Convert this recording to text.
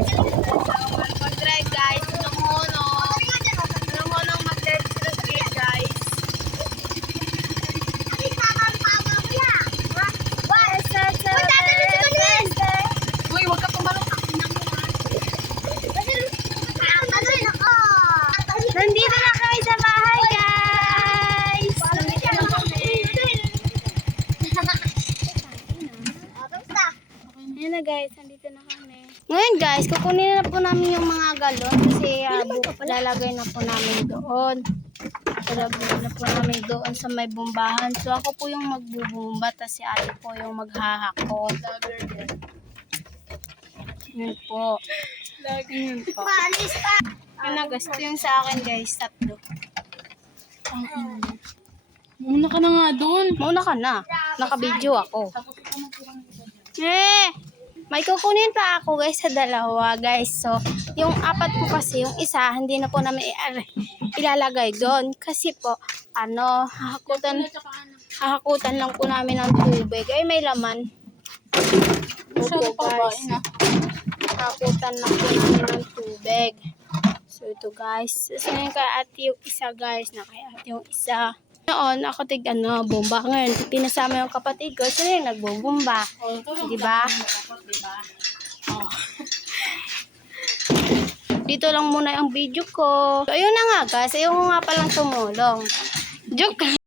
Mag-drive guys. Nung mag-drive sa street guys. Uy, huwag ka pumalong. Nandito na kami sa bahay guys. Ayan na guys, nandito na kami. Ngayon guys, kukunin na po namin yung mga galon kasi lalagay na po namin doon. Lalagay na po namin doon sa may bombahan. So ako po yung magbubumba, tapos si ate po yung maghahakot. Yun po. Yun po. Ano gusto yung sa akin guys, tatlo. Muna ka na nga doon. Mauna ka na. Naka-video ako. May kukunin pa ako guys sa dalawa guys. So, yung apat po kasi, yung isa, hindi na po namin ilalagay doon. Kasi po, hahakutan lang po namin ng tubig. Ay, may laman. Opo guys. Hahakutan lang po namin ng tubig. So, ito guys. So, yun kay ate yung isa guys. Na kay ate yung isa. Noon, ako bomba. Ngayon, pinasama yung kapatid ko. So, yung nagbubomba. Diba? Oh. Dito lang muna yung video ko. So, ayun na nga guys. Ayaw ko nga palang tumulong. Joke.